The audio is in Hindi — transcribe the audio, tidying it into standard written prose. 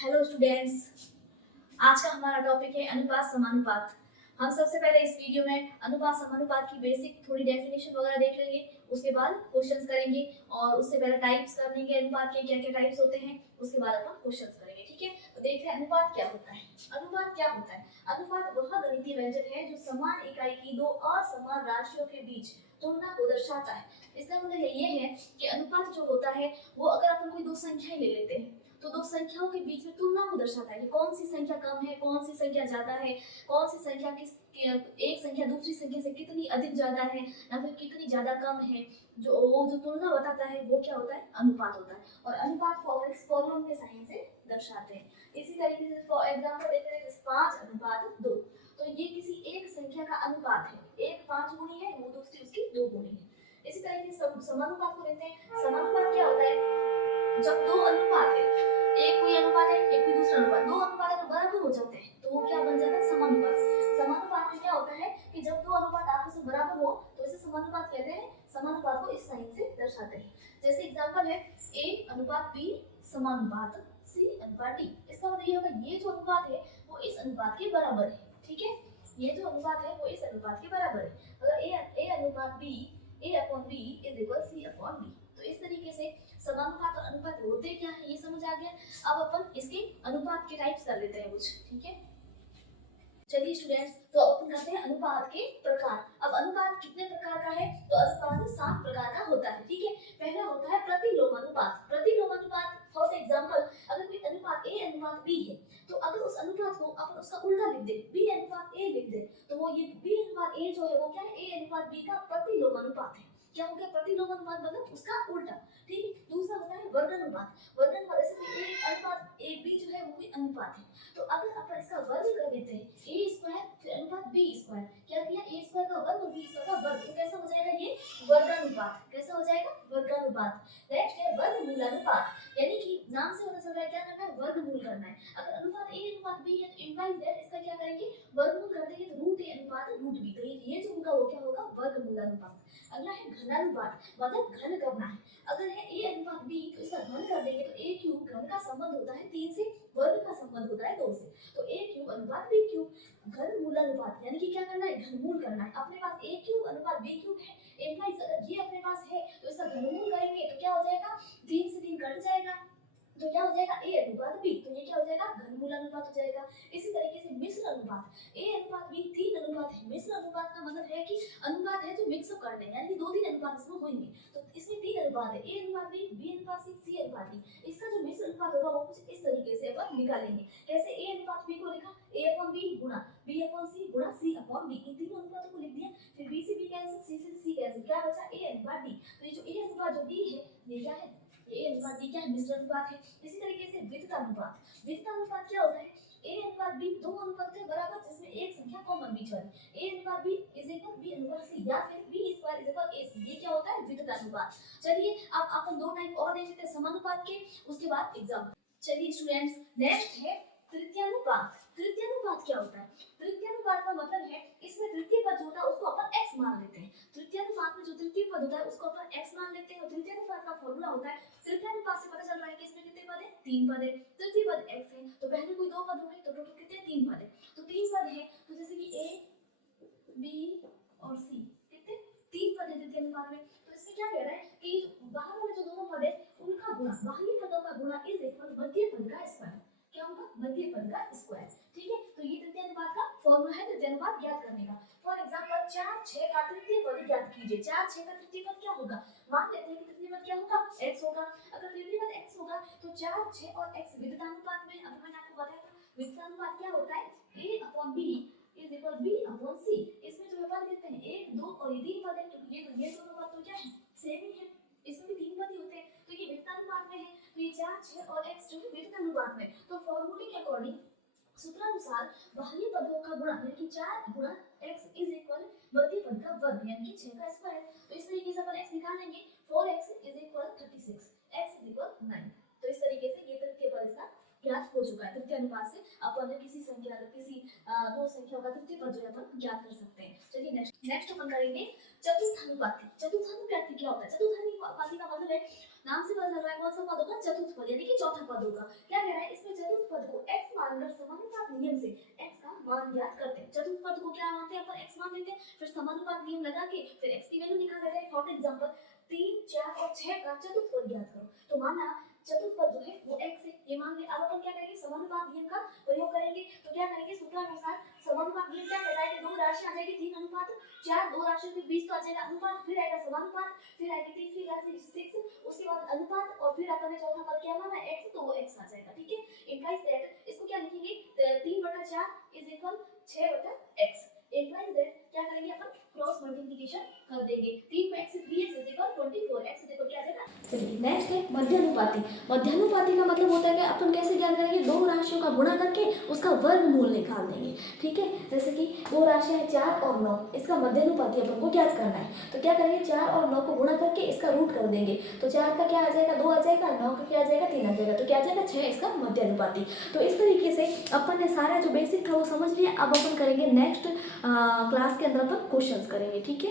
हेलो स्टूडेंट्स, आज का हमारा टॉपिक है अनुपात समानुपात। हम सबसे पहले इस वीडियो में अनुपात समानुपात की बेसिक थोड़ी डेफिनेशन वगैरह देख लेंगे, उसके बाद क्वेश्चंस करेंगे और उससे पहले टाइप्स कर लेंगे अनुपात के क्या क्या टाइप्स होते हैं, उसके बाद अपन क्वेश्चंस करेंगे। ठीक है, तो देखते हैं अनुपात क्या होता है। अनुपात क्या होता है? अनुपात वह गणितीय व्यंजक है जो समान इकाई की दो असमान राशियों के बीच तुलना को दर्शाता है। इसका मतलब ये है कि अनुपात जो होता है वो अगर अपन कोई दो संख्याएं ले लेते हैं तो दो संख्याओं के बीच में तुलना को दर्शाता है कि कौन सी संख्या कम है, कौन सी संख्या ज्यादा है, कौन सी संख्या एक संख्या दूसरी संख्या से कितनी अधिक ज्यादा है या फिर कितनी ज्यादा कम है। जो तुलना बताता है वो क्या होता है? अनुपात होता है। और अनुपात को हम इस फॉर्मूला के साइन से दर्शाते हैं। इसी तरीके से फॉर एग्जांपल देख रहे हैं 5:2, तो ये किसी एक संख्या का अनुपात है। एक 5 गुणी है, वो दूसरी उसकी 2 गुणी है। इसी तरीके से समानुपात को देखते हैं। समानुपात क्या होता है? जब दो अनुपात है, एक कोई अनुपात है, एक कोई दूसरा अनुपात, दो अनुपात अगर बराबर हो जाते हैं तो वो क्या बन जाता है? समानुपात। समानुपात में क्या होता है कि जब दो अनुपात आपस में बराबर हो तो इसे समानुपात कहते हैं। समानुपात को इस साइन से दर्शाते हैं। जैसे एग्जांपल है A/B समानुपात C/D। इसका मतलब ये होगा ये जो अनुपात है वो इस अनुपात के बराबर है। ठीक है, ये जो अनुपात है वो इस अनुपात के बराबर है। अगर A/B C/D, तो इस तरीके से समानुपात और अनुपात होते क्या है ये समझ आ गया। अब अपन इसके अनुपात के टाइप्स कर लेते हैं कुछ। ठीक है, चलिए स्टूडेंट्स, तो अपन करते हैं अनुपात के प्रकार। अब अनुपात कितने प्रकार का है? तो अनुपात 7 प्रकार का होता है। ठीक है, पहला होता है प्रतिलोम अनुपात। प्रतिलोम अनुपात फॉर एग्जांपल अगर कोई अनुपात A/B है तो अगर उस अनुपात को अपन उसका उल्टा लिख दे, B/A लिख दे, तो वो ये B/A जो है वो क्या है? A/B का प्रतिलोम अनुपात है। क्या हो गया? प्रतिलोम अनुपात मतलब उसका उल्टा। ठीक है, दूसरा होता है वर्ग अनुपात। वर्ग अनुपात जैसे A/AB जो है वो कोई अनुपात है, तो अगर अपन इसका वर्ग कर देते हैं A² फिर अनुपात B², क्या किया? A² का वर्ग और B² का वर्ग, तो कैसा हो जाएगा? ये वर्गानुपात। कैसा हो जाएगा? वर्गानुपात। नेक्स्ट है वर्गमूल अनुपात, यानी कि नाम से पता चल रहा है क्या करना है? वर्गमूल करना है। अगर अनुपात A/B है तो इंप्लाइज दैट इसका क्या करेंगे? वर्गमूल कर देंगे, तो √A/√B, तो ये जो होगा वो क्या होगा? वर्गमूल अनुपात। अगला है घनानुपात, मतलब घन करना है। अगर है A/B तो इसका घन कर देंगे तो A³ घन का संबंध होता है 3 से, वर्ग का संबंध होता है 2 से, तो A³ घनमूल अनुपात, यानी कि क्या करना है? घनमूल करना है। अपने पास A³ है, इंप्लाइज अगर ये अपने पास है तो इसका घनमूल करेंगे तो क्या हो जाएगा? 3 से 3 कट जाएगा, तो क्या हो जाएगा? A/B, तो ये क्या हो जाएगा? घनमूल अनुपात हो जाएगा। इसी तरीके से मिश्र अनुपात, A/B 3 अनुपात है। मिश्र अनुपात का मतलब है कि अनुपात है जो मिक्सअप करने हैं, यानी कि 2-3 अनुपात इसमें होंगे, तो इसमें 3 अनुपात है, A/B, B/C, C/D। इसका जो मिश्र अनुपात होगा वो कुछ इस तरीके से अपन निकालेंगे। कैसे? A/B को लिखा A/B गुणा B/C गुणा C/D, इन तीनों अनुपातों को लिख दिया। फिर B से B कैंसिल, C से C कैंसिल, क्या बचा? A/D। तो ये जो A/D है ये क्या है? A/D क्या है? मिश्र अनुपात है। इसी तरीके से वितत अनुपात। वितत अनुपात क्या होता है? A/B दो अनुपात के बराबर जिसमें एक संख्या कॉमन बीच वाली। A/B B/C या फिर B² AC, ये क्या होता है? वितत अनुपात। चलिए अब अपन दो टाइप और देख लेते हैं समानुपात के, उसके बाद एग्जाम्पल। चलिए स्टूडेंट्स, नेक्स्ट है तृतीयानुपात। तृतीयानुपात क्या होता है? तृतीयानुपात का मतलब है इसमें तृतीय पद जो होता है उसको अपन x मान लेते हैं। तृतीयानुपात में जो तृतीय पद होता है उसको अपन x मान लेते हैं। और तृतीयानुपात का फॉर्मूला होता है, तृतीयानुपात से पता चल रहा है कि इसमें कितने पद है? 3 पद है। तृतीय पद x है तो पहले कोई 2 पद होंगे तो टोटल कितने? 3 पद है। तो 3 पद है तो जैसे कि A, B और C, कितने? 3 पद है तृतीयानुपात में। तो इसमें क्या कह रहा है कि बाहर वाले जो दोनों पद है उनका गुणा, बाहरी पदों का गुणा इज इक्वल मध्य पद का स्क्वायर। क्या होगा? मध्य पद का स्क्वायर। ठीक है, तो ये तृतीयानुपात का फॉर्मूला है तृतीयानुपात ज्ञात करने का। फॉर एग्जांपल 4, 6 का तृतीय पद ज्ञात कीजिए। 4, 6 का तृतीय पद क्या होगा? मान लेते हैं कि तृतीय पद क्या होगा? x होगा। अगर तृतीय पद x होगा तो 4, 6 और x विततानुपात में, अब मैंने आपको बताया था विततानुपात क्या होता है? A/B is equal B/C। इसमें जो पद देते हैं 1, 2 और ये 3 पद है, तो ये दोनों पद तो क्या है? सेम ही है। इसमें भी 3 पद ही होते हैं, तो ये विततानुपात में है, तो ये 4, 6 और x जो है विततानुपात में। तो फॉर्मूले के अकॉर्डिंग सूत्रानुसार बाह्य पदों का गुणा यानी कि 4 गुणा x इज इक्वल मध्य पद का वर्ग यानी कि 6 का स्क्वायर। तो इस तरीके से अपन x निकालेंगे। 4x is equal 36, x is equal 9। तो इस तरीके से ये तृतीय पद इसका ज्ञात हो चुका है। तृतीय अनुपात से अपन किसी संख्या किसी दो संख्याओं का तृतीय पद जो है अपन ज्ञात कर सकते हैं। चलिए नेक्स्ट अपन करेंगे चतुर्थानुपाती। चतुर्थानुपाती क्या होता है? चतुर्थानुपाती का मतलब है नाम से पता चल रहा है कौन सा पद होगा? चतुर्थ पद, यानी कि चौथा पद होगा। क्या कह रहा है? इसमें चतुर्थ अगर समानुपात नियम से x का मान ज्ञात करते हैं, चतुर्थ पद को क्या मानते हैं अपन, x मान लेते हैं, फिर समानुपात नियम लगा के फिर x की वैल्यू निकाल लेते हैं। फॉर एग्जांपल 3, 4 और 6 का चतुर्थ पद ज्ञात करो, तो माना चतुर्थ पद जो है वो x है, ये मान ले। अब अपन क्या करेंगे, समानुपात नियम का प्रयोग करेंगे। तो क्या करेंगे, सूत्रानुसार समानुपात नियम क्या कहता है कि दो राशि आ जाएगी 3 अनुपात 4, दो राशियों के बीच तो आ जाएगा अनुपात, फिर आएगा समानुपात, फिर आएगी तीसरी राशि 6, उसके बाद अनुपात, और फिर अपन ने चौथा पद क्या माना x, तो वो x आ जाएगा। ठीक है, implies that इसको क्या लिखेंगे, 3/4 is equal 6/x, implies that क्या करेंगे अपन, क्रॉस मल्टीप्लिकेशन कर देंगे। 3 में x से 3x is equal 24, x is equal क्या आ जाएगा। चलिए नेक्स्ट है मध्यानुपाती। मध्यानुपाती का मतलब होता है कि अपन कैसे ज्ञान करेंगे, दो राशियों का गुणा करके उसका वर्गमूल निकाल देंगे। ठीक है, जैसे कि दो राशियां हैं 4 और 9, इसका मध्यानुपाती अपन को ज्ञात करना है। तो क्या करेंगे, 4 और 9 को गुणा करके इसका रूट कर देंगे, तो 4 का क्या आ जाएगा, 2 आ जाएगा, 9 का क्या आ जाएगा, 3 आ जाएगा, तो क्या आ जाएगा 6, इसका मध्यानुपाती। तो इस तरीके से अपन ने सारा जो बेसिक था वो समझ लिया। अब अपन करेंगे नेक्स्ट क्लास के अंदर अपन क्वेश्चंस करेंगे। ठीक है।